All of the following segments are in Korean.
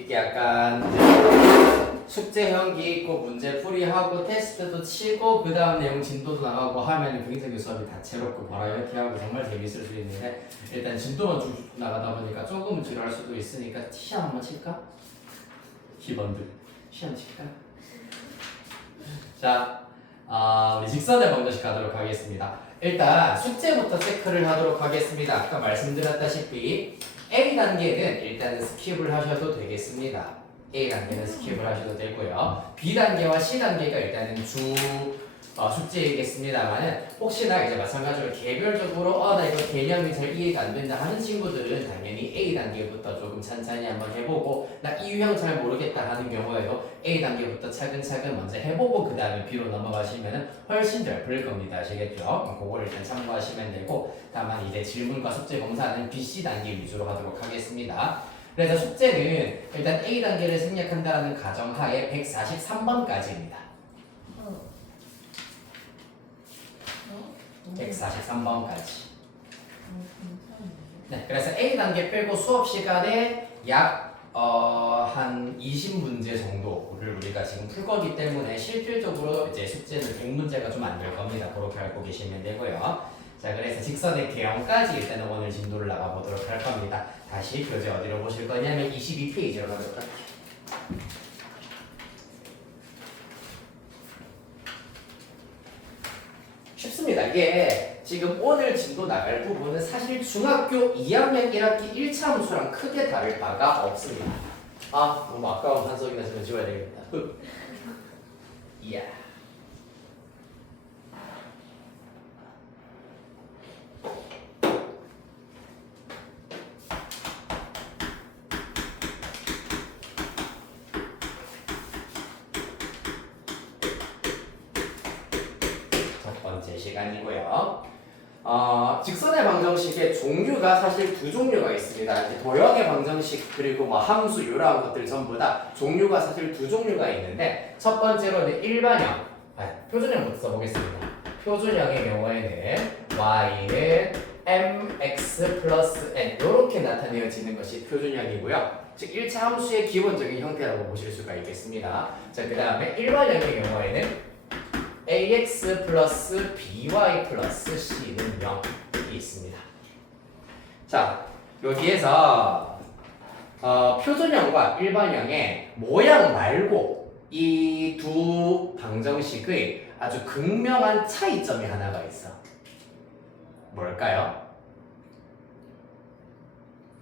이게 약간 숙제형 기있고 문제 풀이하고 테스트도 치고 그 다음 내용 진도도 나가고 하면 굉장히 수업이 다채롭고 버라이어티하고 정말 재밌을 수 있는데 일단 진도만 쭉쭉 나가다 보니까 조금 지루할 수도 있으니까 시험 한번 칠까? 기본들 시험 칠까? 자, 우리 직선의 방정식 가도록 하겠습니다. 일단 숙제부터 체크를 하도록 하겠습니다. 아까 말씀드렸다시피 A 단계는 일단은 스킵을 하셔도 되겠습니다. A 단계는 스킵을 하셔도 되고요. B 단계와 C 단계가 일단은 숙제이겠습니다만은 혹시나 이제 마찬가지로 개별적으로 나 이거 개념이 잘 이해가 안 된다 하는 친구들은 당연히 A 단계부터 조금 천천히 한번 해보고 나 이 유형 잘 모르겠다 하는 경우에도 A 단계부터 차근차근 먼저 해보고 그 다음에 B로 넘어가시면 훨씬 덜 풀릴 겁니다. 아시겠죠? 그거를 일단 참고하시면 되고 다만 이제 질문과 숙제 검사는 B, C 단계 위주로 하도록 하겠습니다. 그래서 숙제는 일단 A 단계를 생략한다는 가정하에 143번까지입니다. 143번까지. 네, 그래서 A 단계 빼고 수업 시간에 약 한 20문제 정도를 우리가 지금 풀 거기 때문에 실질적으로 이제 숙제는 100문제가 좀 안 될 겁니다. 그렇게 알고 계시면 되고요. 자, 그래서 직선의 개형까지 일단은 오늘 진도를 나가 보도록 할 겁니다. 다시 교재 어디로 보실 거냐면 22페이지로 가도록 할게요. 쉽습니다. 이게 지금 오늘 진도 나갈 부분은 사실 중학교 2학년 1학기 1차 함수랑 크게 다를 바가 없습니다. 너무 아까운 반석이나 지금 지워야 되겠다. 이야. 첫 번째 시간이고요. 직선의 방정식의 종류가 사실 두 종류가 있습니다. 이렇게 도형의 방정식 그리고 뭐 함수 이러한 것들 전부 다 종류가 사실 두 종류가 있는데 첫 번째로는 일반형, 표준형부터 써보겠습니다. 표준형의 경우에는 y는 mx 플러스 n 이렇게 나타내어지는 것이 표준형이고요. 즉 1차 함수의 기본적인 형태라고 보실 수가 있겠습니다. 자, 그 다음에 일반형의 경우에는 ax 플러스 by 플러스 c는 0이 있습니다. 자, 여기에서 표준형과 일반형의 모양 말고 이 두 방정식의 아주 극명한 차이점이 하나가 있어. 뭘까요?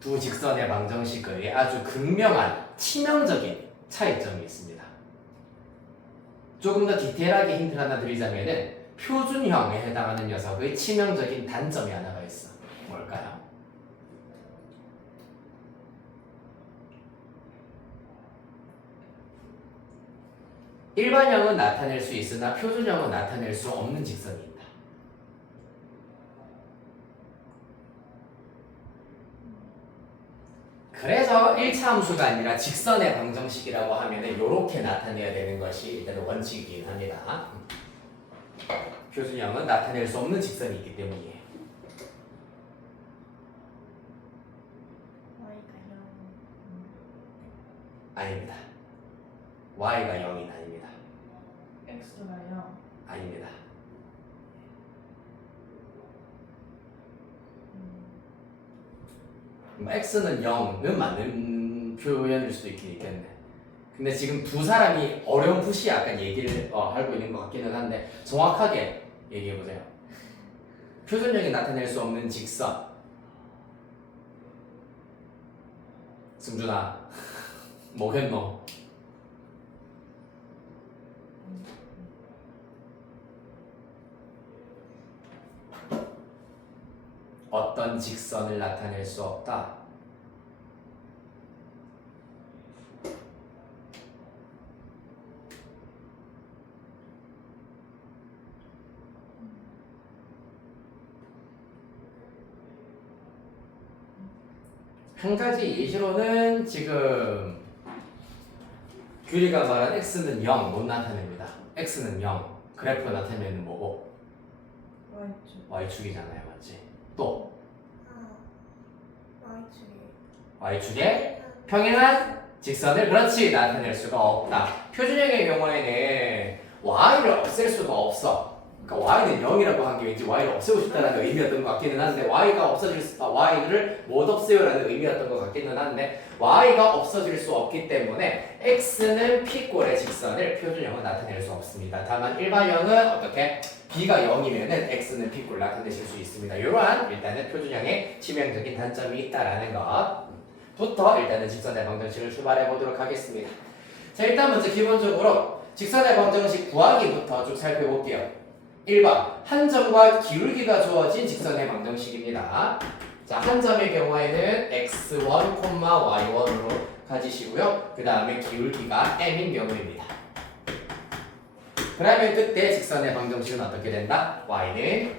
두 직선의 방정식의 아주 극명한 치명적인 차이점이 있습니다. 조금 더 디테일하게 힌트를 하나 드리자면은 표준형에 해당하는 녀석의 치명적인 단점이 하나가 있어. 뭘까요? 일반형은 나타낼 수 있으나 표준형은 나타낼 수 없는 직선이 있다. 그래서 1차 함수가 아니라 직선의 방정식이라고 하면 이렇게 나타내야 되는 것이 일단 원칙이긴 합니다. 표준형은 나타낼 수 없는 직선이 있기 때문이에요. 아닙니다. y가 0이 아닙니다. x가 0. 아닙니다. x는 0은 맞는 표현일 수도 있긴 있겠네. 근데 지금 두 사람이 어렴풋이 약간 얘기를 하고 있는 것 같기는 한데 정확하게 얘기해보세요. 표준형이 나타낼 수 없는 직선. 승준아 뭐겠노? 어떤 직선을 나타낼 수 없다. 한 가지 예시로는 지금 규리가 말한 x는 0 못 나타냅니다. x는 0 그래프 나타내면 뭐고? y축. y축이잖아요, 맞지? 또 y축이. y축에 평행한 직선을 그렇지 나타낼 수가 없다. 표준형의 경우에는 y를 없앨 수가 없어. 그러니까 y는 0이라고 한 게 왠지 y를 없애고 싶다는 의미였던 것 같기는 한데 y가 없어질 수, y를 못 없애요라는 의미였던 것 같기는 한데 y가 없어질 수 없기 때문에 x는 p꼴의 직선을 표준형은 나타낼 수 없습니다. 다만 일반형은 어떻게? b가 0이면은 x는 p꼴 나타내실 수 있습니다. 이러한 일단은 표준형의 치명적인 단점이 있다라는 것부터 일단은 직선의 방정식을 출발해 보도록 하겠습니다. 자, 일단 먼저 기본적으로 직선의 방정식 구하기부터 쭉 살펴볼게요. 1번 한 점과 기울기가 주어진 직선의 방정식입니다. 자, 한 점의 경우에는 x1, y1으로 가지시고요. 그 다음에 기울기가 m인 경우입니다. 그러면 그때 직선의 방정식은 어떻게 된다? y는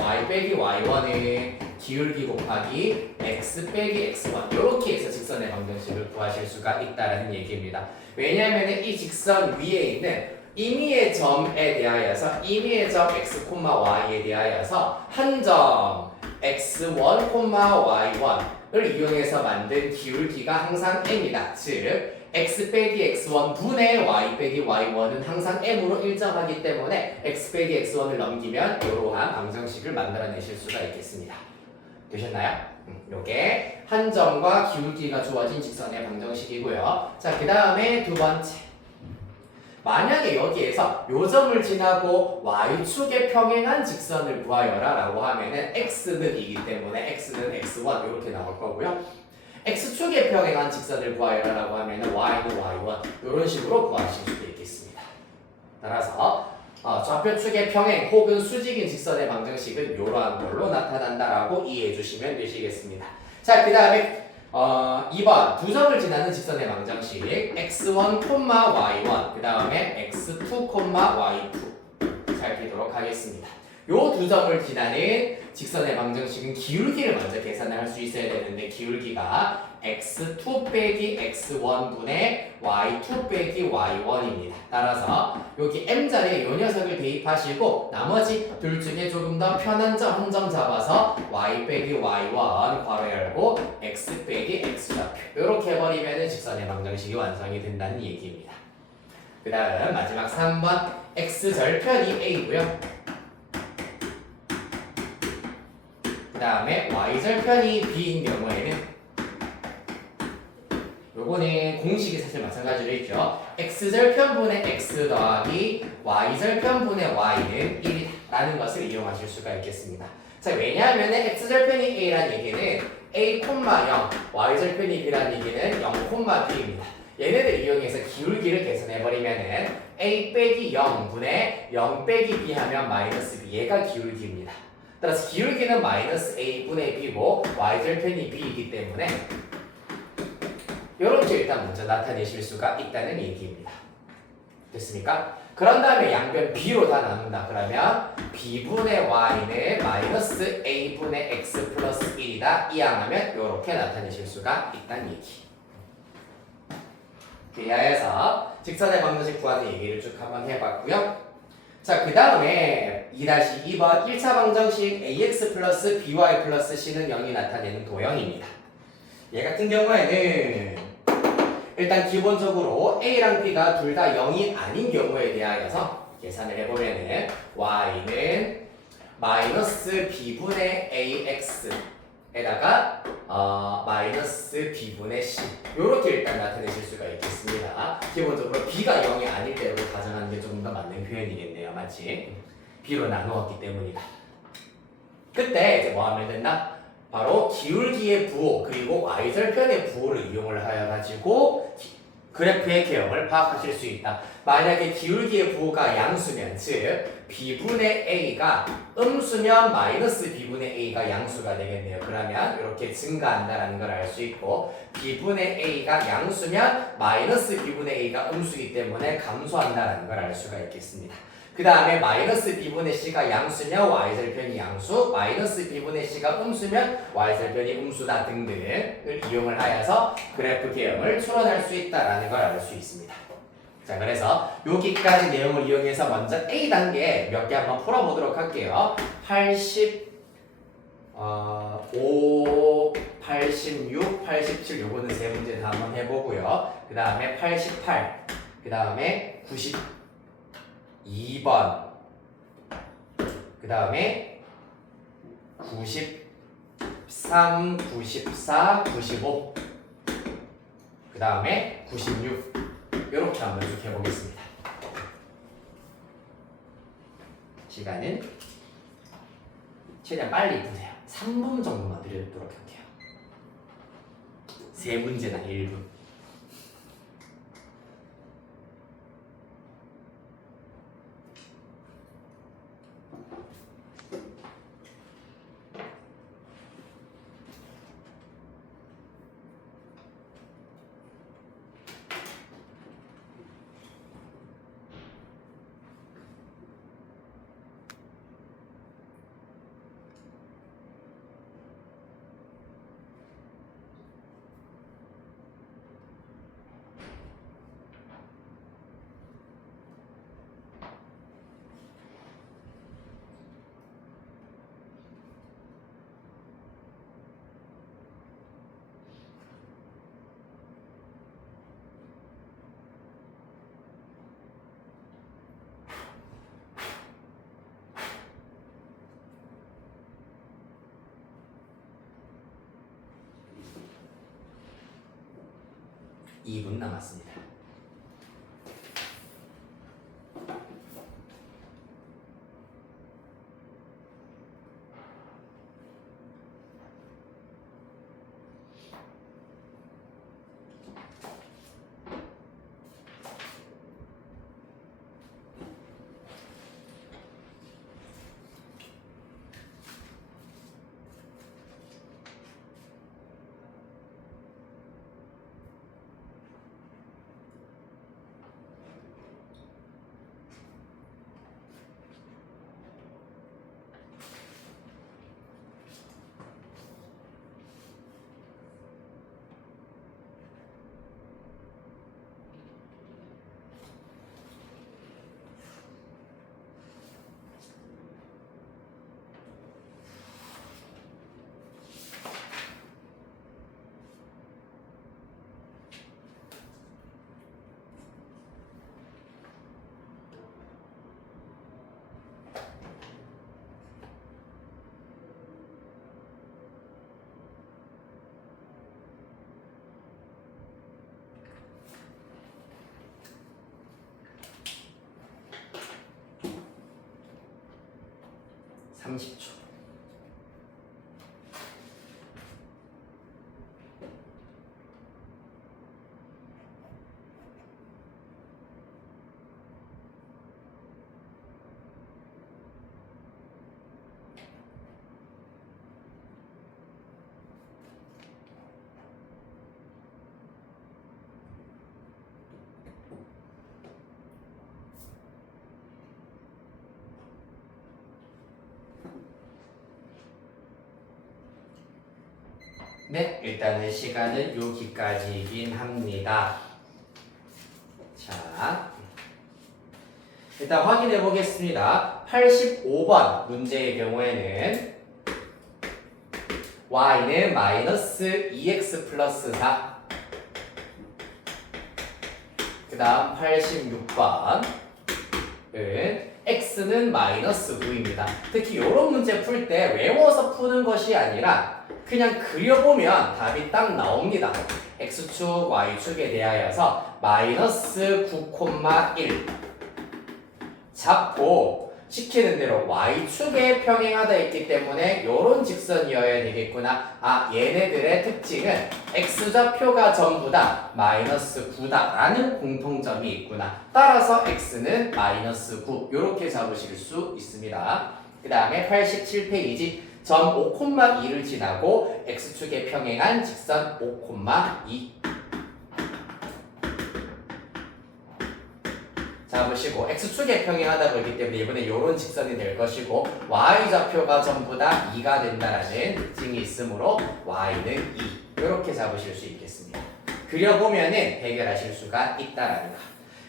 y 빼기 y1은 기울기 곱하기 x 빼기 x1 이렇게 해서 직선의 방정식을 구하실 수가 있다는 얘기입니다. 왜냐하면 이 직선 위에 있는 임의의 점에 대하여서 임의의 점 x, y에 대하여서 한 점 x1, y1을 이용해서 만든 기울기가 항상 m이다. 즉 x 빼기 x1 분의 y 빼기 y1은 항상 m으로 일정하기 때문에 x 빼기 x1을 넘기면 이러한 방정식을 만들어내실 수가 있겠습니다. 되셨나요? 요게 한 점과 기울기가 주어진 직선의 방정식이고요. 자, 그 다음에 두 번째. 만약에 여기에서 요 점을 지나고 y축에 평행한 직선을 구하여라 라고 하면은 x는 이기 때문에 x는 x1 이렇게 나올 거고요. x축에 평행한 직선을 구하여라 라고 하면은 y는 y1 이런 식으로 구하실 수도 있겠습니다. 따라서 좌표축의 평행 혹은 수직인 직선의 방정식은 이러한 걸로 나타난다라고 이해해 주시면 되시겠습니다. 자, 그 다음에 2번 두 점을 지나는 직선의 방정식 x1, y1 그 다음에 x2, y2 살피도록 하겠습니다. 요 두 점을 지나는 직선의 방정식은 기울기를 먼저 계산을 할 수 있어야 되는데 기울기가 x2 빼기 x1 분의 y2 빼기 y1입니다. 따라서 여기 m자리에 요 녀석을 대입하시고 나머지 둘 중에 조금 더 편한 점 한 점 잡아서 y 빼기 y1 괄호 열고 x 빼기 x 좌표 이렇게 해버리면 직선의 방정식이 완성이 된다는 얘기입니다. 그 다음 마지막 3번 x절편이 a고요. 그 다음에 y절편이 b인 경우에는 요거는 공식이 사실 마찬가지로 있죠. x절편분의 x 더하기 y절편분의 y는 1이라는 것을 이용하실 수가 있겠습니다. 자, 왜냐하면 x절편이 a라는 얘기는 a, 0, y절편이 b라는 얘기는 0, b입니다. 얘네들 이용해서 기울기를 계산해버리면은 a 빼기 0분의 0 빼기 b 하면 마이너스 b 얘가 기울기입니다. 따라서 기울기는 마이너스 a분의 b고 y절편이 b이기 때문에 이렇게 일단 먼저 나타내실 수가 있다는 얘기입니다. 됐습니까? 그런 다음에 양변 b로 다 나눈다. 그러면 b분의 y는 마이너스 a분의 x 플러스 1이다. 이항하면 이렇게 나타내실 수가 있다는 얘기. 이하여서 직선의 방정식 구하는 얘기를 쭉 한번 해봤고요. 자, 그 다음에 2-2번 1차 방정식 ax 플러스 by 플러스 c는 0이 나타내는 도형입니다. 얘 같은 경우에는 일단 기본적으로 a랑 b가 둘 다 0이 아닌 경우에 대하여서 계산을 해보면은 y는 마이너스 b분의 ax에다가 마이너스 b분의 c 요렇게 일단 나타내실 수가 있겠습니다. 기본적으로 b가 0이 아닐 때로 가정하는 게 조금 더 맞는 표현이겠네요. 맞지? b로 나누었기 때문이다. 그때 이제 뭐 하면 된다? 바로 기울기의 부호 그리고 y절편의 부호를 이용을 하여 가지고 그래프의 개형을 파악하실 수 있다. 만약에 기울기의 부호가 양수면 즉 b분의 a가 음수면 마이너스 b분의 a가 양수가 되겠네요. 그러면 이렇게 증가한다라는 걸 알 수 있고 b분의 a가 양수면 마이너스 b분의 a가 음수이기 때문에 감소한다라는 걸 알 수가 있겠습니다. 그 다음에 마이너스 b분의 c가 양수면 y절편이 양수, 마이너스 b분의 c가 음수면 y절편이 음수다 등등을 이용을 하여서 그래프 개형을 추론할 수 있다는 걸 알 수 있습니다. 자, 그래서 여기까지 내용을 이용해서 먼저 A단계 몇 개 한번 풀어보도록 할게요. 85, 86, 87 요거는 세 문제 다 한번 해보고요. 그 다음에 88, 그 다음에 92번, 그 다음에 93, 94, 95, 그 다음에 96 이렇게 한번 쭉 해보겠습니다. 시간은 최대한 빨리 푸세요. 3분 정도만 드리도록 할게요. 세 문제나 1분. 이 분 남았습니다. (30초) 네, 일단은 시간은 여기까지이긴 합니다. 자, 일단 확인해 보겠습니다. 85번 문제의 경우에는 y는 마이너스 2x 플러스 4. 그 다음 86번은 x는 마이너스 9입니다. 특히 이런 문제 풀 때 외워서 푸는 것이 아니라 그냥 그려보면 답이 딱 나옵니다. x축, y축에 대하여서 마이너스 9,1 잡고 시키는 대로 y축에 평행하다 했기 때문에 요런 직선이어야 되겠구나. 아, 얘네들의 특징은 x좌표가 전부 다 마이너스 9다 라는 공통점이 있구나. 따라서 x는 마이너스 9 요렇게 잡으실 수 있습니다. 그 다음에 87페이지 점 5,2를 지나고 x축에 평행한 직선 5,2 잡으시고 x축에 평행하다 보기 때문에 이번에 이런 직선이 될 것이고 y좌표가 전부 다 2가 된다라는 특징이 있으므로 y는 2 이렇게 잡으실 수 있겠습니다. 그려보면은 해결하실 수가 있다라는 거.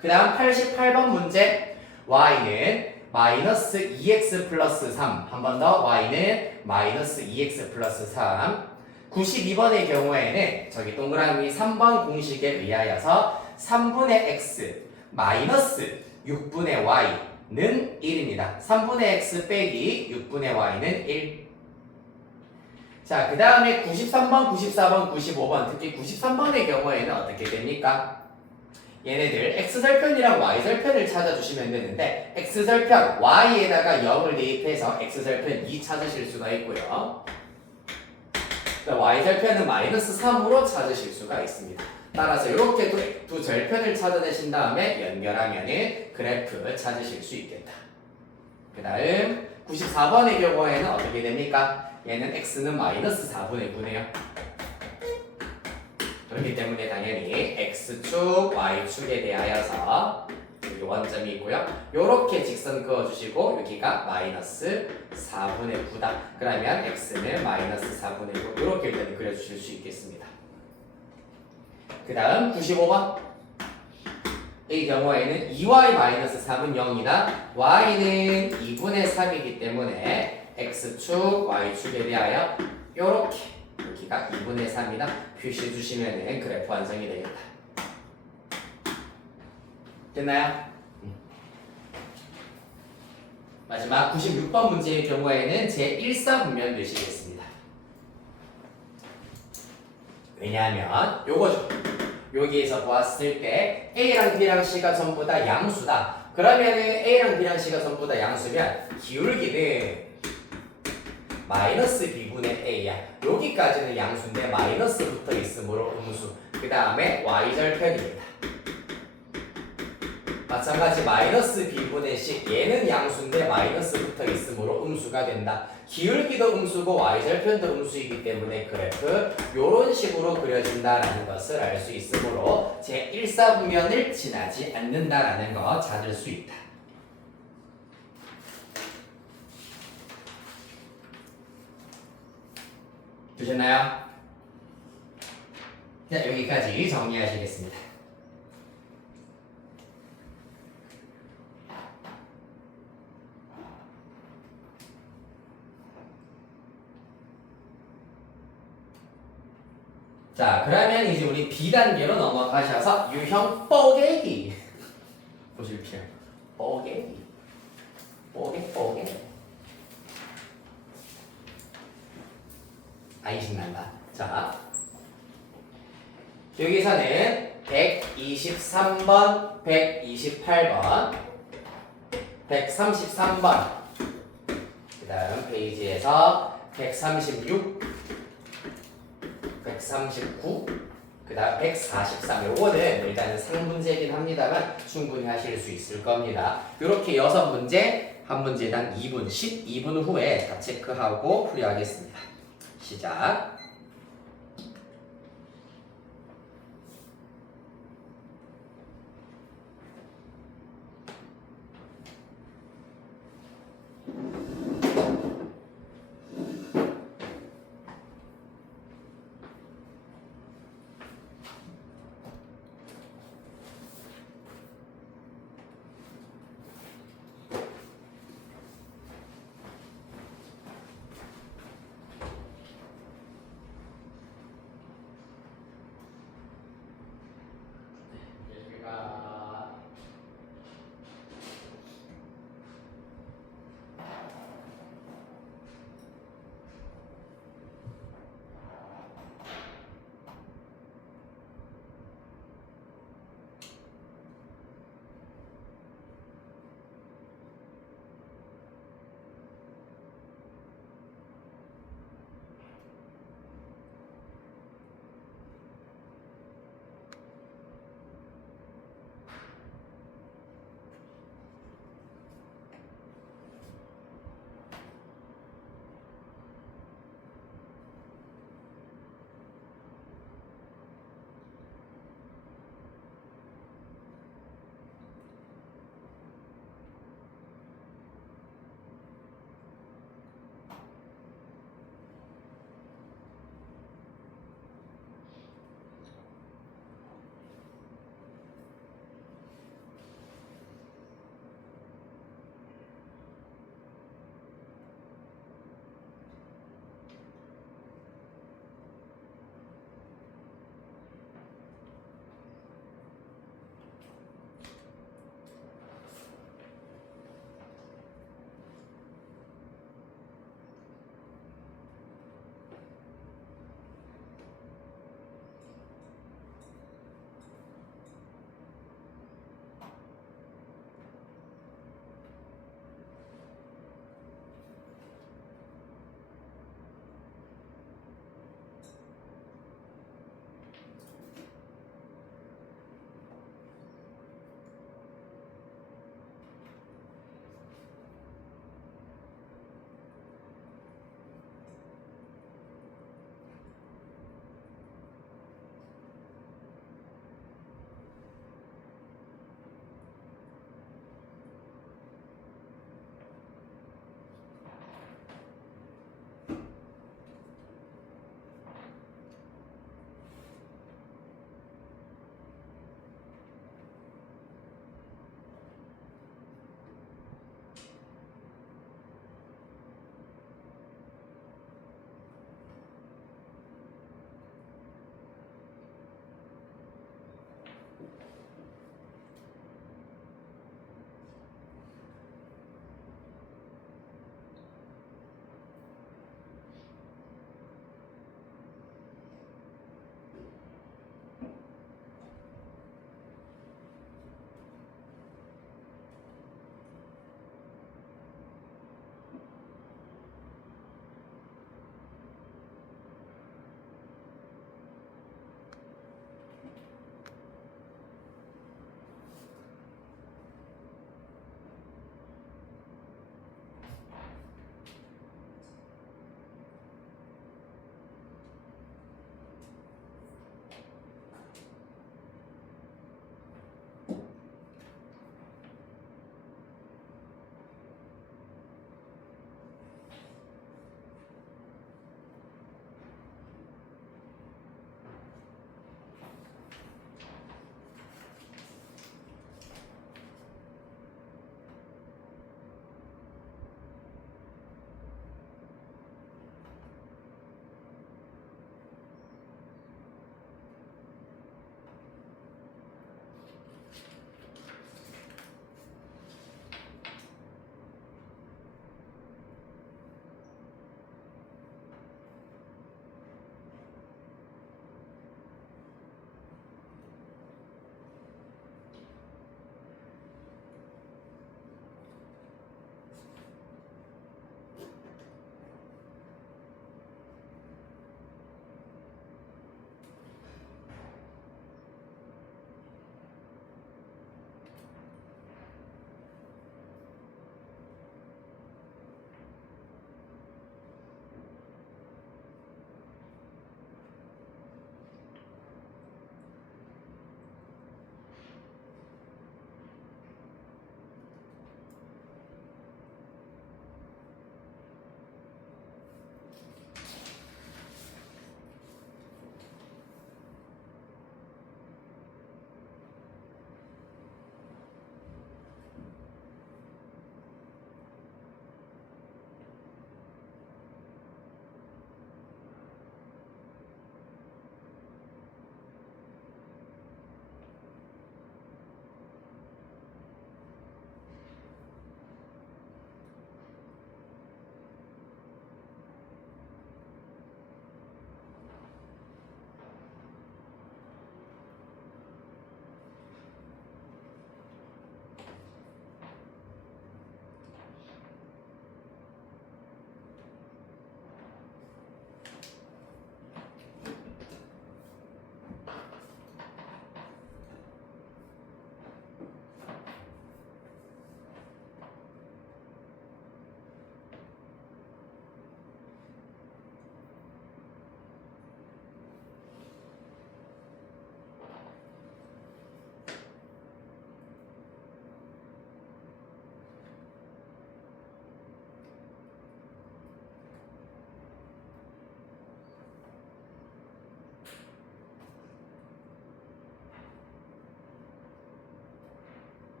그 다음 88번 문제 y는 마이너스 2x 플러스 3 한 번 더 y는 마이너스 2x 플러스 3 92번의 경우에는 저기 동그라미 3번 공식에 의하여서 3분의 x 마이너스 6분의 y는 1입니다. 3분의 x 빼기 6분의 y는 1. 자, 그 다음에 93번, 94번, 95번, 특히 93번의 경우에는 어떻게 됩니까? 얘네들 x절편이랑 y절편을 찾아주시면 되는데 x절편 y에다가 0을 대입해서 x절편 2 찾으실 수가 있고요. y절편은 마이너스 3으로 찾으실 수가 있습니다. 따라서 이렇게 두 절편을 찾아내신 다음에 연결하면은 그래프 찾으실 수 있겠다. 그 다음 94번의 경우에는 어떻게 됩니까? 얘는 x는 마이너스 4분의 9네요. 그렇기 때문에 당연히 x축, y축에 대하여서 여기 원점이 있고요. 요렇게 직선 그어주시고 여기가 마이너스 4분의 9다. 그러면 x는 마이너스 4분의 9 이렇게 일단 그려주실 수 있겠습니다. 그 다음 95번 이 경우에는 2y 마이너스 3은 0이다. y는 2분의 3이기 때문에 x축, y축에 대하여 요렇게 여기가 2분의 3이다. 표시해 주시면 그래프 완성이 되겠다. 됐나요? 마지막 96번 문제의 경우에는 제1사분면 되시겠습니다. 왜냐하면 요거죠. 여기에서 보았을 때 A랑 B랑 C가 전부 다 양수다. 그러면은 A랑 B랑 C가 전부 다 양수면 기울기는 마이너스 B분의 A야. 여기까지는 양수인데 마이너스 붙어 있으므로 음수. 그 다음에 Y절편입니다. 마찬가지 마이너스 B분의 C 얘는 양수인데 마이너스 붙어 있으므로 음수가 된다. 기울기도 음수고 Y절편도 음수이기 때문에 그래프 요런 식으로 그려진다라는 것을 알 수 있으므로 제1사분면을 지나지 않는다라는 거 찾을 수 있다. 되셨나요? 자, 여기까지 정리하시겠습니다. 자, 그러면 이제 우리 B단계로 넘어가셔서 유형 뽀개기 보실게요. 뽀개기 뽀개 아이 신난다. 자, 여기서는 123번, 128번, 133번 그 다음 페이지에서 136, 139, 그 다음 143 요거는 일단은 상문제긴 합니다만 충분히 하실 수 있을 겁니다. 이렇게 6문제, 한 문제당 2분, 12분 후에 다 체크하고 풀이하겠습니다. 시작.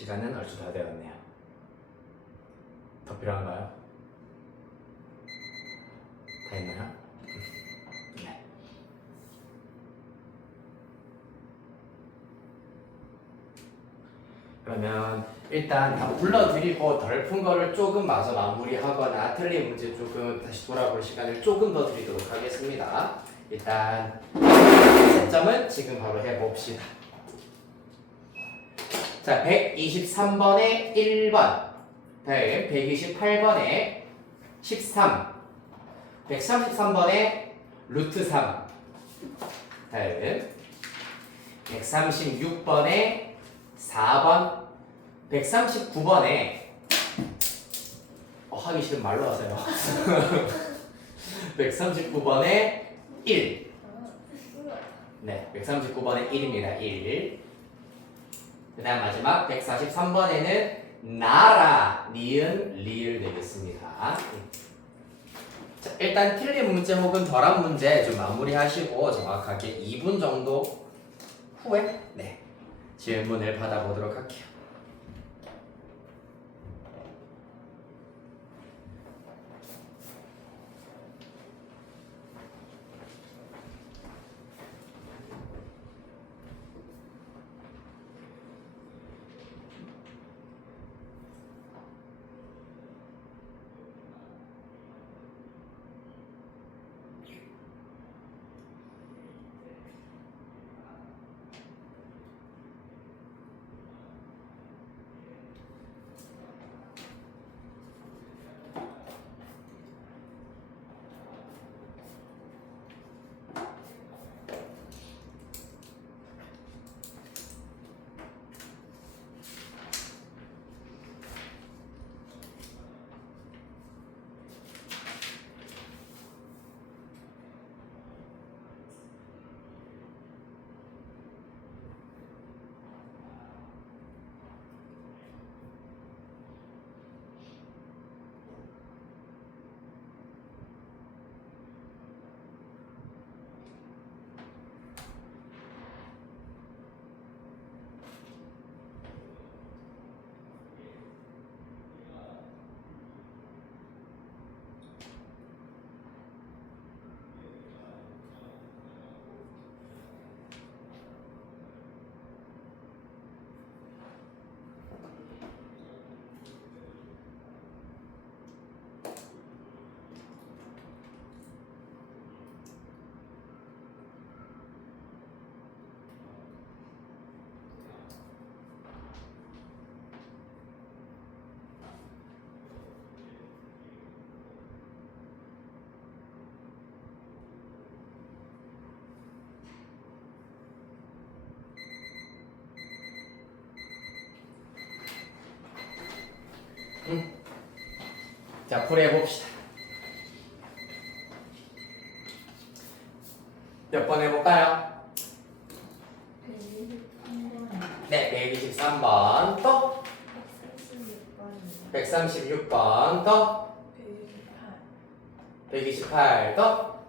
시간은 얼추 다 되었네요. 더 필요한가요? 다 있나요? 네. 그러면 일단 다 불러드리고 덜 푼 거를 조금 마저 마무리하거나 틀린 문제 조금 다시 돌아볼 시간을 조금 더 드리도록 하겠습니다. 일단 채점은 지금 바로 해봅시다. 자, 123번에 1번, 다음 128번에 13, 133번에 루트 3, 다음 136번에 4번, 139번에 하기 싫은 말로 하세요. 139번에 1. 네, 139번에 1입니다. 1. 그 다음 마지막 143번에는 나라, 니은, 리을 되겠습니다. 자, 일단 틀린 문제 혹은 덜한 문제 좀 마무리하시고 정확하게 2분 정도 후에 질문을 받아보도록 할게요. 자, 풀이해봅시다. 몇 번 해볼까요? 123번. 네, 123번 또 136번. 136번 또 128. 128 또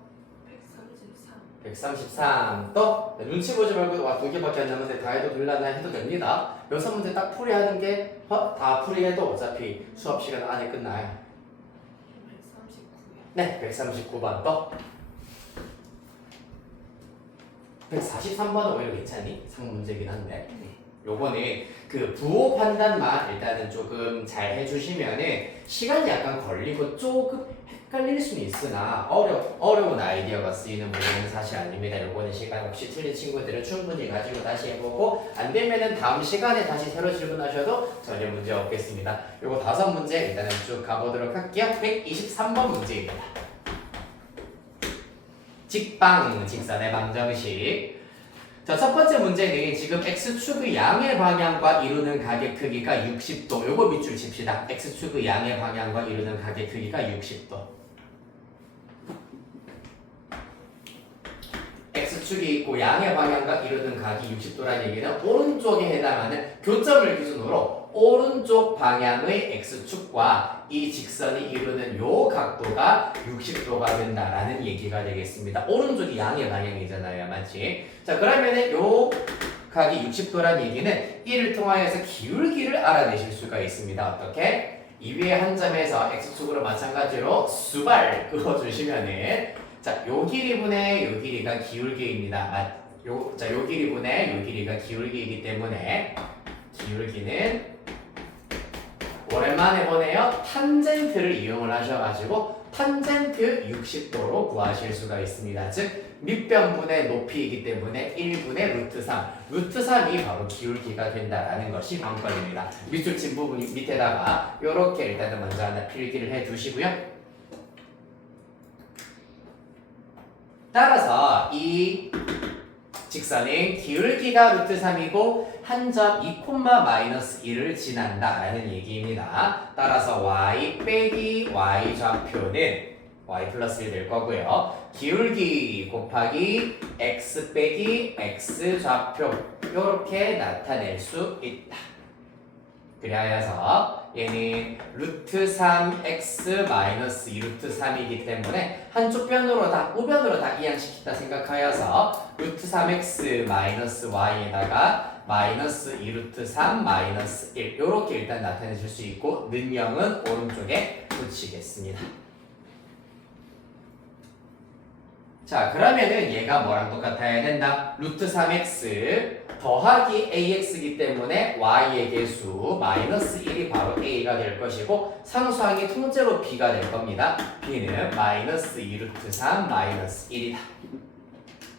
133. 133 또 눈치 보지 말고 와 2개밖에 안 남았는데 다 해도 될라나 해도 됩니다. 6문제 딱 풀이하는 게 다 풀이해도 어차피 수업 시간 안에 끝나요. 139요. 네, 139번 또 143번은 오히려 괜찮니? 상문제긴 한데 요거는 그 부호 판단만 일단은 조금 잘 해주시면은 시간이 약간 걸리고 조금 헷갈릴 수는 있으나 어려운 아이디어가 쓰이는 부분은 사실 아닙니다. 요거는 시간 없이 틀린 친구들은 충분히 가지고 다시 해보고 안 되면은 다음 시간에 다시 새로 질문하셔도 전혀 문제 없겠습니다. 요거 5문제 일단은 쭉 가보도록 할게요. 123번 문제입니다. 직방, 직선의 방정식. 자, 첫 번째 문제는 지금 x축의 양의 방향과 이루는 가게 크기가 60도. 요거 밑줄 칩시다. x축의 양의 방향과 이루는 가게 크기가 60도. x축이 있고 양의 방향과 이루는 각이 60도라는 얘기는 오른쪽에 해당하는 교점을 기준으로 오른쪽 방향의 x축과 이 직선이 이루는 요 각도가 60도가 된다라는 얘기가 되겠습니다. 오른쪽이 양의 방향이잖아요, 맞지? 자, 그러면은 요 각이 60도란 얘기는 이를 통하여서 기울기를 알아내실 수가 있습니다. 어떻게? 이 위에 한 점에서 x축으로 마찬가지로 수발 그어주시면은 자, 요 길이분의 요 길이가 기울기입니다. 요 길이분의 요 길이가 기울기이기 때문에 기울기는 오랜만에 보네요. 탄젠트를 이용을 하셔가지고 탄젠트 60도로 구하실 수가 있습니다. 즉 밑변분의 높이이기 때문에 1분의 루트 3. 루트 3이 바로 기울기가 된다라는 것이 관건입니다. 밑줄 친 부분 밑에다가 이렇게 일단은 먼저 하나 필기를 해 두시고요. 따라서 이 직선은 기울기가 루트 3이고 한 점 2,-1을 지난다라는 얘기입니다. 따라서 y 빼기 y 좌표는 y 플러스 1 될 거고요. 기울기 곱하기 x 빼기 x 좌표 이렇게 나타낼 수 있다. 그래서 얘는 루트 3x 마이너스 2루트 3이기 때문에 한쪽 변으로 다 우변으로 다 이항시키다 생각하여서 루트 3x 마이너스 y에다가 마이너스 2루트 3 마이너스 1 이렇게 일단 나타내실 수 있고 능형은 오른쪽에 붙이겠습니다. 자, 그러면은 얘가 뭐랑 똑같아야 된다? 루트 3x 더하기 ax이기 때문에 y의 개수 마이너스 1이 바로 a가 될 것이고 상수항이 통째로 b가 될 겁니다. b는 마이너스 2루트 3 마이너스 1이다.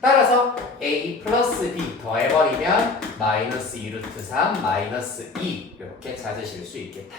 따라서 a 플러스 b 더해버리면 마이너스 2루트 3 마이너스 2 이렇게 찾으실 수 있겠다.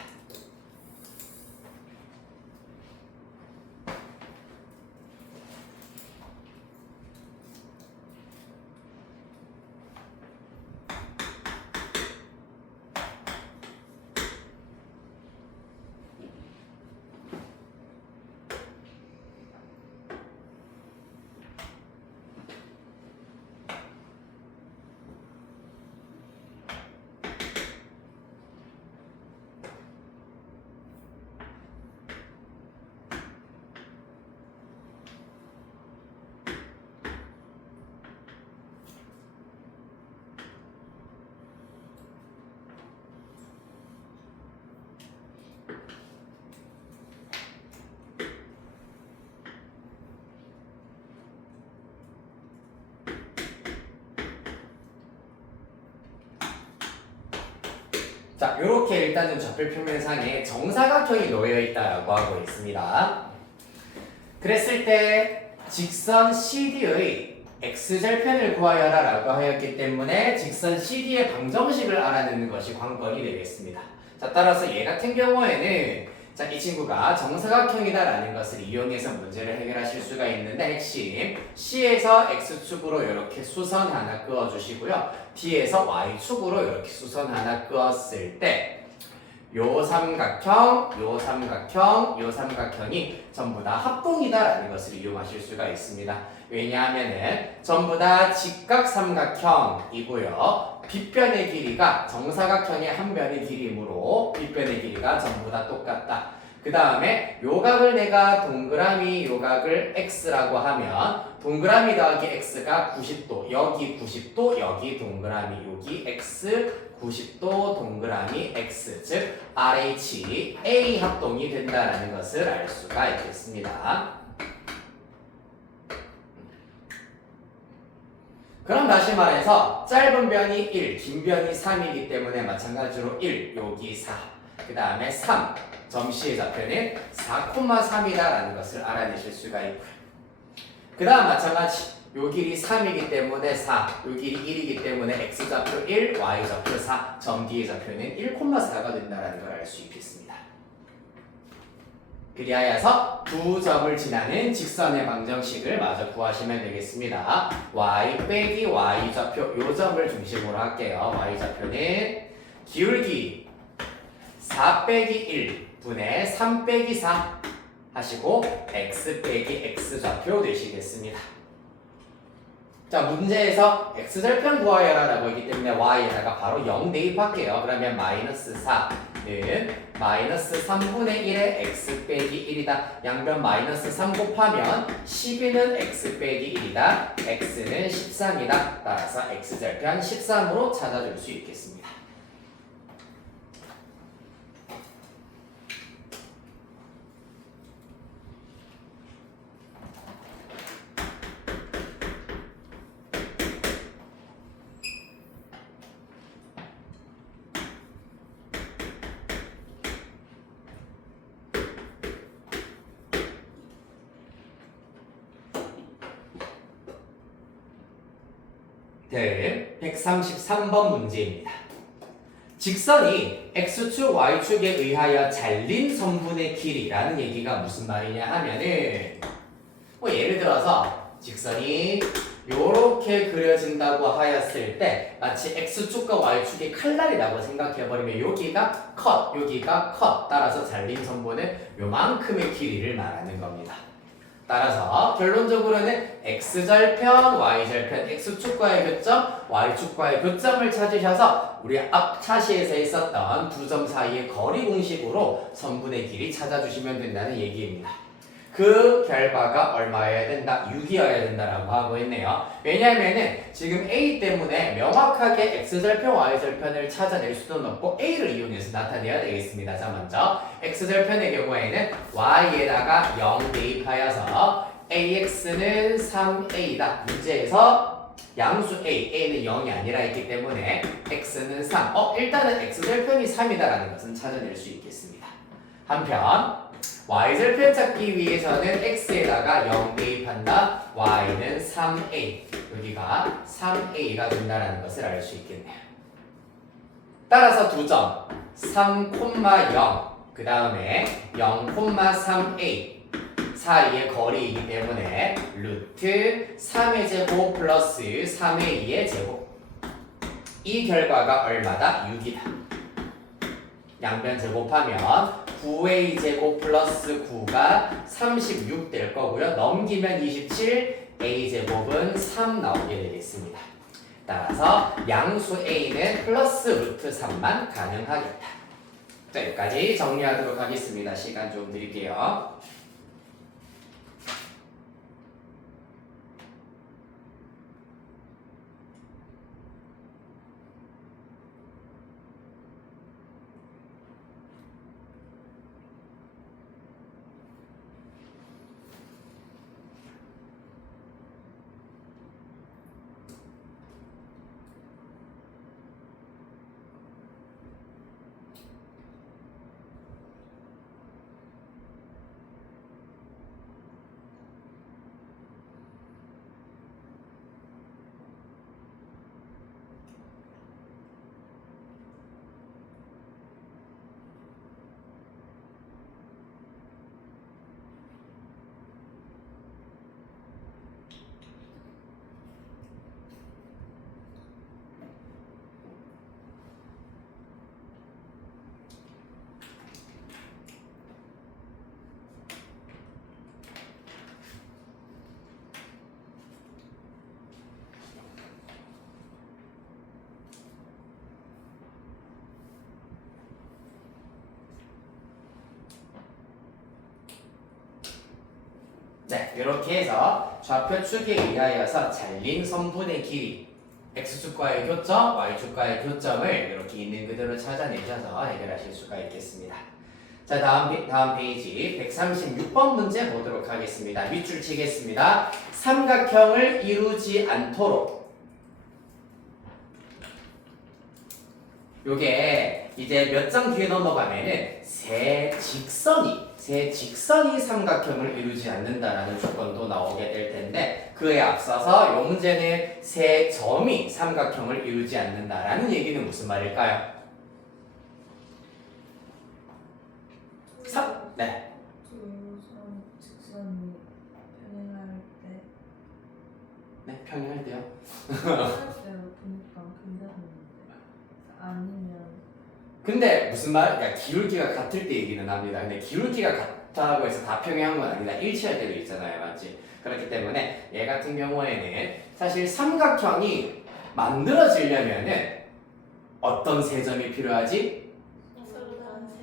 자, 이렇게 일단은 좌표평면상에 정사각형이 놓여 있다라고 하고 있습니다. 그랬을 때 직선 CD의 x절편을 구하여라 라고 하였기 때문에 직선 CD의 방정식을 알아내는 것이 관건이 되겠습니다. 자, 따라서 얘 같은 경우에는 자, 이 친구가 정사각형이다라는 것을 이용해서 문제를 해결하실 수가 있는데 핵심 C에서 X축으로 이렇게 수선 하나 그어주시고요. D에서 Y축으로 이렇게 수선 하나 그었을 때 요 삼각형, 요 삼각형, 요 삼각형이 전부 다 합동이다라는 것을 이용하실 수가 있습니다. 왜냐하면은 전부 다 직각 삼각형이고요. 빗변의 길이가 정사각형의 한 변의 길이므로 빗변의 길이가 전부 다 똑같다. 그 다음에 요 각을 내가 동그라미 요 각을 x라고 하면 동그라미 더하기 x가 90도, 여기 90도, 여기 동그라미, 여기 x 90도 동그라미 x, 즉 RH, A 합동이 된다라는 것을 알 수가 있겠습니다. 그럼 다시 말해서 짧은 변이 1, 긴 변이 3이기 때문에 마찬가지로 1, 여기 4, 그 다음에 3, 점씨의 좌표는 4,3이다라는 것을 알아내실 수가 있고요. 그 다음 마찬가지 요 길이 3이기 때문에 4, 요 길이 1이기 때문에 x좌표 1, y좌표 4, 점 D의 좌표는 1,4가 된다는 걸 알 수 있겠습니다. 그리하여서 두 점을 지나는 직선의 방정식을 마저 구하시면 되겠습니다. y 빼기 y좌표 요 점을 중심으로 할게요. y좌표는 기울기 4 빼기 1 분의 3 빼기 4 하시고 x 빼기 x좌표 되시겠습니다. 자, 문제에서 x절편 구하여라 라고 했기 때문에 y에다가 바로 0 대입할게요. 그러면 마이너스 4 마이너스 3분의 1의 x 빼기 1이다. 양변 마이너스 3 곱하면 12는 x 빼기 1이다. x는 13이다. 따라서 x절편 13으로 찾아줄 수 있겠습니다. 네, 133번 문제입니다. 직선이 x축, y축에 의하여 잘린 선분의 길이라는 얘기가 무슨 말이냐 하면은 뭐 예를 들어서 직선이 요렇게 그려진다고 하였을 때 마치 x축과 y축이 칼날이라고 생각해버리면 여기가 컷, 여기가 컷 따라서 잘린 선분은 요만큼의 길이를 말하는 겁니다. 따라서 결론적으로는 x절편, y절편, x축과의 교점, y축과의 교점을 찾으셔서 우리 앞 차시에서 있었던 두 점 사이의 거리 공식으로 선분의 길이 찾아주시면 된다는 얘기입니다. 그 결과가 얼마여야 된다? 6이어야 된다라고 하고 있네요. 왜냐하면은 지금 A 때문에 명확하게 x절편, y절편을 찾아낼 수는 없고 A를 이용해서 나타내야 되겠습니다. 자, 먼저 x절편의 경우에는 y에다가 0 대입하여서 ax는 3a다. 문제에서 양수 A는 0이 아니라 있기 때문에 x는 3. 일단은 x절편이 3이다라는 것은 찾아낼 수 있겠습니다. 한편 y절편 찾기 위해서는 x에다가 0 대입한다. y는 3a. 여기가 3a가 된다는 것을 알 수 있겠네요. 따라서 두 점 3, 0 그 다음에 0, 3a 사이의 거리이기 때문에 루트 3의 제곱 플러스 3의 2의 제곱. 이 결과가 얼마다? 6이다. 양변 제곱하면 9a 제곱 플러스 9가 36 될 거고요. 넘기면 27, a 제곱은 3 나오게 되겠습니다. 따라서 양수 a는 플러스 루트 3만 가능하겠다. 자, 여기까지 정리하도록 하겠습니다. 시간 좀 드릴게요. 네, 이렇게 해서 좌표축에 의하여서 잘린 선분의 길이 x축과의 교점, y축과의 교점을 이렇게 있는 그대로 찾아내셔서 해결하실 수가 있겠습니다. 자, 다음 페이지 136번 문제 보도록 하겠습니다. 밑줄 치겠습니다. 삼각형을 이루지 않도록 요게 이제 몇 장 뒤에 넘어가면은 세 직선이 삼각형을 이루지 않는다라는 조건도 나오게 될 텐데 그에 앞서서 요 문제는 세 점이 삼각형을 이루지 않는다라는 얘기는 무슨 말일까요? 네. 직선이 평행할 때 네, 평행할 때요. 평행할 때로 보니까 괜찮은데 아니면 근데 무슨 말? 그러니까 기울기가 같을 때 얘기는 합니다. 근데 기울기가 같다고 해서 다 평행한 건 아니다. 일치할 때도 있잖아요, 맞지? 그렇기 때문에 얘 같은 경우에는 사실 삼각형이 만들어지려면은 어떤 세 점이 필요하지?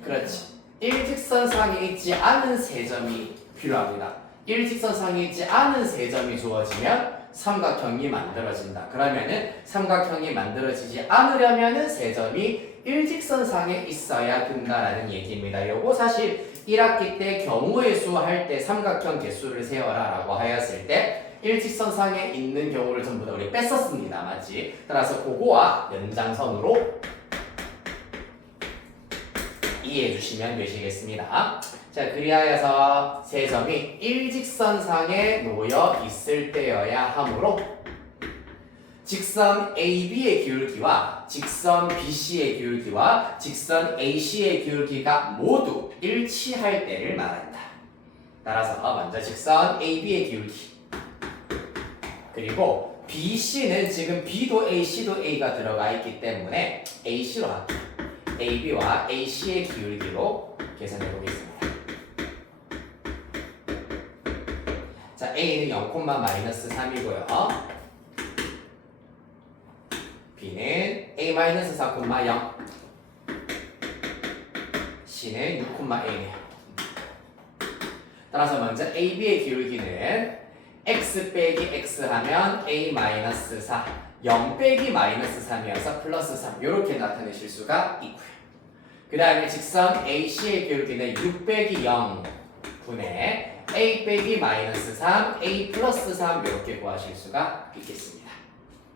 그렇지. 일직선상에 있지 않은 세 점이 필요합니다. 일직선상에 있지 않은 세 점이 주어지면 삼각형이 만들어진다. 그러면은 삼각형이 만들어지지 않으려면은 세 점이 일직선상에 있어야 된다라는 얘기입니다. 요거 사실 1학기 때 경우의 수 할 때 삼각형 개수를 세워라 라고 하였을 때 일직선상에 있는 경우를 전부 다 우리 뺐었습니다. 맞지? 따라서 그거와 연장선으로 이해해 주시면 되시겠습니다. 자, 그리하여서 세 점이 일직선상에 놓여 있을 때여야 하므로 직선 AB의 기울기와 직선 BC의 기울기와 직선 AC의 기울기가 모두 일치할 때를 말한다. 따라서 먼저 직선 AB의 기울기 그리고 BC는 지금 B도 A, C도 A가 들어가 있기 때문에 AC로 할게요. AB와 AC의 기울기로 계산해 보겠습니다. 자, A는 0,-3이고요. B는 A-4,0 C는 6,1이에요. 따라서 먼저 AB의 기울기는 x 빼기 x 하면 A-4 0 빼기 -3이어서 플러스 3 이렇게 나타내실 수가 있고요. 그 다음에 직선 AC의 기울기는 6 빼기 0 분의 A 빼기 -3 A 플러스 3 이렇게 구하실 수가 있겠습니다.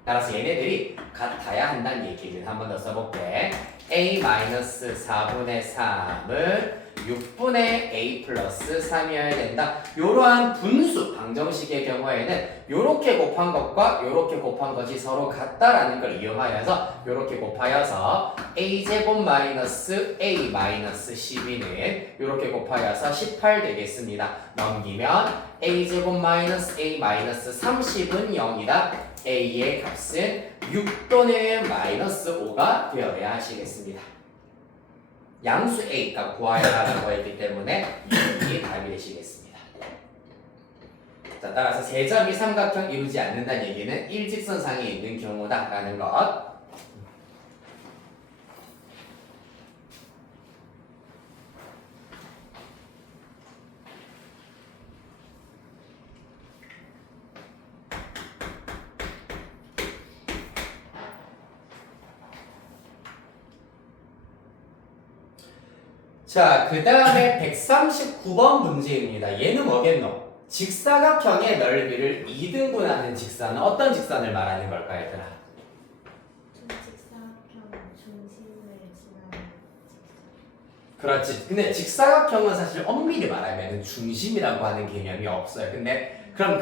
따라서 얘네들이 같아야 한다는 얘기를 한 번 더 써볼게. A-4분의 3은 6분의 A 플러스 3이어야 된다. 이러한 분수 방정식의 경우에는 이렇게 곱한 것과 이렇게 곱한 것이 서로 같다라는 걸 이용하여서 이렇게 곱하여서 A제곱 마이너스 A 마이너스 12는 이렇게 곱하여서 18 되겠습니다. 넘기면 A제곱 마이너스 A 마이너스 30은 0이다. A의 값은 6 또는 마이너스 5가 되어야 하시겠습니다. 양수 A 값 구하여야 하라고 했기 때문에 이 답이 되시겠습니다. 자, 따라서 세 점이 삼각형 이루지 않는다는 얘기는 일직선상에 있는 경우다라는 것. 자, 그 다음에 139번 문제입니다. 얘는 뭐겠노? 직사각형의 넓이를 2등분하는 직선은 어떤 직선을 말하는 걸까, 얘들아? 직사각형 중심을 지나는 직선. 그렇지. 근데 직사각형은 사실 엄밀히 말하면 중심이라고 하는 개념이 없어요. 근데 그럼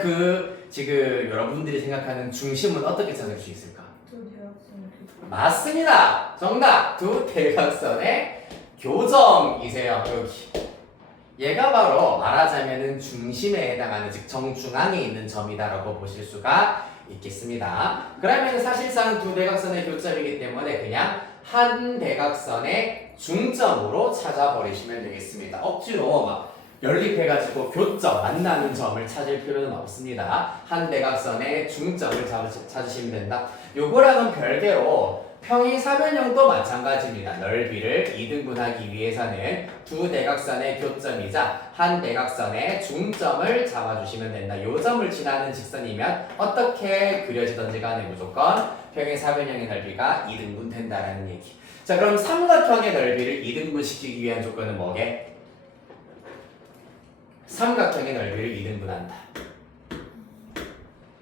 지금 여러분들이 생각하는 중심은 어떻게 찾을 수 있을까? 두 대각선의 교점. 맞습니다. 정답. 두 대각선의 교점이세요. 여기. 얘가 바로 말하자면은 중심에 해당하는 즉 정중앙에 있는 점이다라고 보실 수가 있겠습니다. 그러면 사실상 두 대각선의 교점이기 때문에 그냥 한 대각선의 중점으로 찾아버리시면 되겠습니다. 억지로 막 연립해가지고 교점, 만나는 점을 찾을 필요는 없습니다. 한 대각선의 중점을 찾으시면 된다. 요거랑은 별개로 평행사변형도 마찬가지입니다. 넓이를 2등분하기 위해서는 두 대각선의 교점이자 한 대각선의 중점을 잡아주시면 된다. 요 점을 지나는 직선이면 어떻게 그려지던지 간에 무조건 평행사변형의 넓이가 2등분 된다라는 얘기. 자, 그럼 삼각형의 넓이를 2등분 시키기 위한 조건은 뭐게? 삼각형의 넓이를 2등분한다.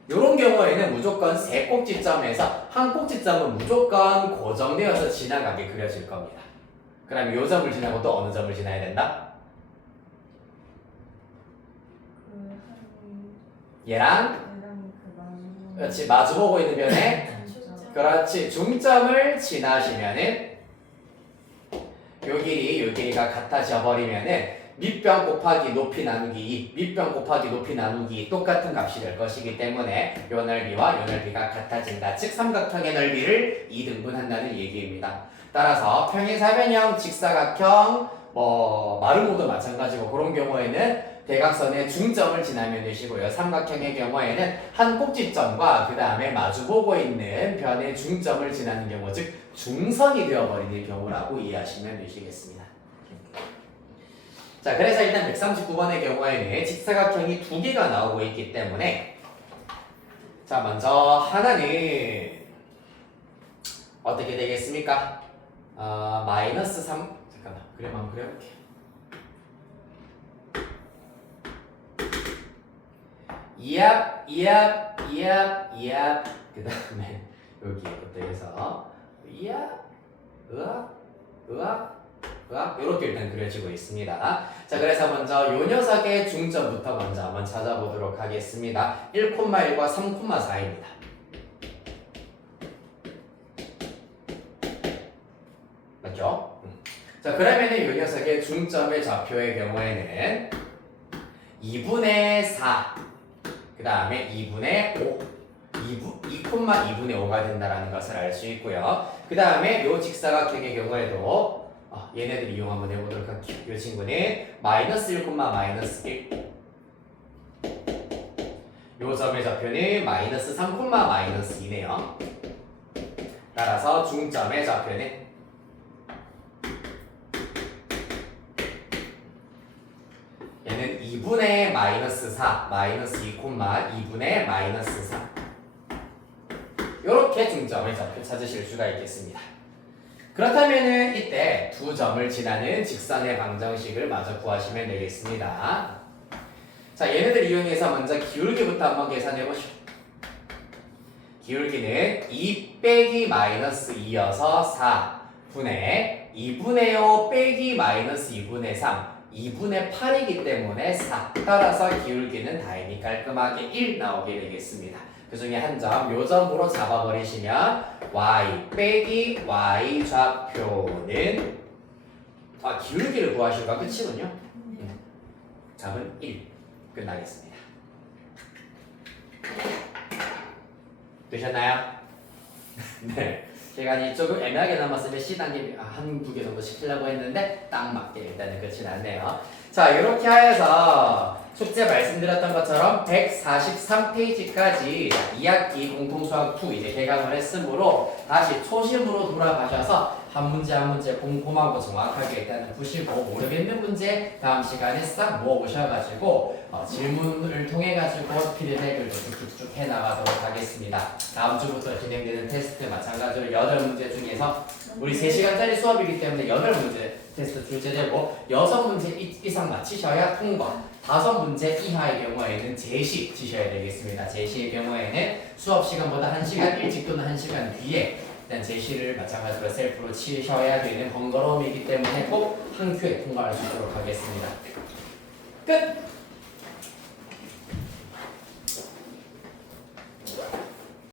이런 경우에는 무조건 세 꼭지점에서 한 꼭지점은 무조건 고정되어서 지나가게 그려질 겁니다. 그럼 이 점을 지나고 또 어느 점을 지나야 된다? 얘랑 그렇지 마주보고 있는 변에 그렇지 중점을 지나시면은 요 길이가 같아져 버리면은 밑변 곱하기 높이 나누기 2, 밑변 곱하기 높이 나누기 2 똑같은 값이 될 것이기 때문에 요 넓이와 요 넓이가 같아진다. 즉 삼각형의 넓이를 2등분한다는 얘기입니다. 따라서 평행사변형, 직사각형, 마름모도 마찬가지고 그런 경우에는 대각선의 중점을 지나면 되시고요. 삼각형의 경우에는 한 꼭지점과 그 다음에 마주보고 있는 변의 중점을 지나는 경우, 즉 중선이 되어버리는 경우라고 이해하시면 되시겠습니다. 자, 그래서 일단 139번의 경우에는 직사각형이 두 개가 나오고 있기 때문에 자, 먼저 하나는 어떻게 되겠습니까? 마이너스 3 잠깐만 그래만 한번 그려볼게. 이압 그 다음에 여기부터 해서 이압 으악 이렇게 일단 그려지고 있습니다. 자, 그래서 먼저 요 녀석의 중점부터 먼저 한번 찾아보도록 하겠습니다. 1,1과 3,4입니다. 맞죠? 자, 그러면은 요 녀석의 중점의 좌표의 경우에는 2분의 4, 그 다음에 2분의 5, 2,2분의 5가 된다는 것을 알 수 있고요. 그 다음에 요 직사각형의 경우에도 얘네들 이용 한번 해보도록 할게요. 이 친구는 마이너스 1, 마이너스 1. 요 점의 좌표는 마이너스 3, 마이너스 2네요. 따라서 중점의 좌표는 얘는 2분의 마이너스 4, 마이너스 2, 2분의 마이너스 3. 요렇게 중점의 좌표 찾으실 수가 있겠습니다. 그렇다면은 이때 두 점을 지나는 직선의 방정식을 마저 구하시면 되겠습니다. 자, 얘네들 이용해서 먼저 기울기부터 한번 계산해 보시오. 기울기는 2 빼기 마이너스 2여서 4분의 2분의 5 빼기 마이너스 2분의 3 2분의 8이기 때문에 4. 따라서 기울기는 당연히 깔끔하게 1 나오게 되겠습니다. 그 중에 한 점, 요 점으로 잡아버리시면 y 빼기 y 좌표는 기울기를 구하실까? 끝이군요. 답은 1. 끝나겠습니다. 되셨나요? 네. 시간이 조금 애매하게 남았으면 C단계 한두 개 정도 시키려고 했는데 딱 맞게 일단은 끝이 났네요. 자, 이렇게 해서 숙제 말씀드렸던 것처럼 143페이지까지 2학기 공통수학 2 이제 개강을 했으므로 다시 초심으로 돌아가셔서 한 문제 한 문제 꼼꼼하고 정확하게 일단은 푸시고 모르겠는 문제 다음 시간에 싹 모아오셔가지고 질문을 통해가지고 피드백을 쭉쭉쭉 해나가도록 하겠습니다. 다음 주부터 진행되는 테스트 마찬가지로 8문제 중에서 우리 3시간짜리 수업이기 때문에 8문제 테스트 출제되고 6문제 이상 맞히셔야 통과. 5문제 이하의 경우에는 제시 치셔야 되겠습니다. 제시의 경우에는 수업 시간보다 1시간 일찍 또는 1시간 뒤에 일단 제시를 마찬가지로 셀프로 치셔야 되는 번거로움이기 때문에 꼭 한 큐에 통과할 수 있도록 하겠습니다. 끝!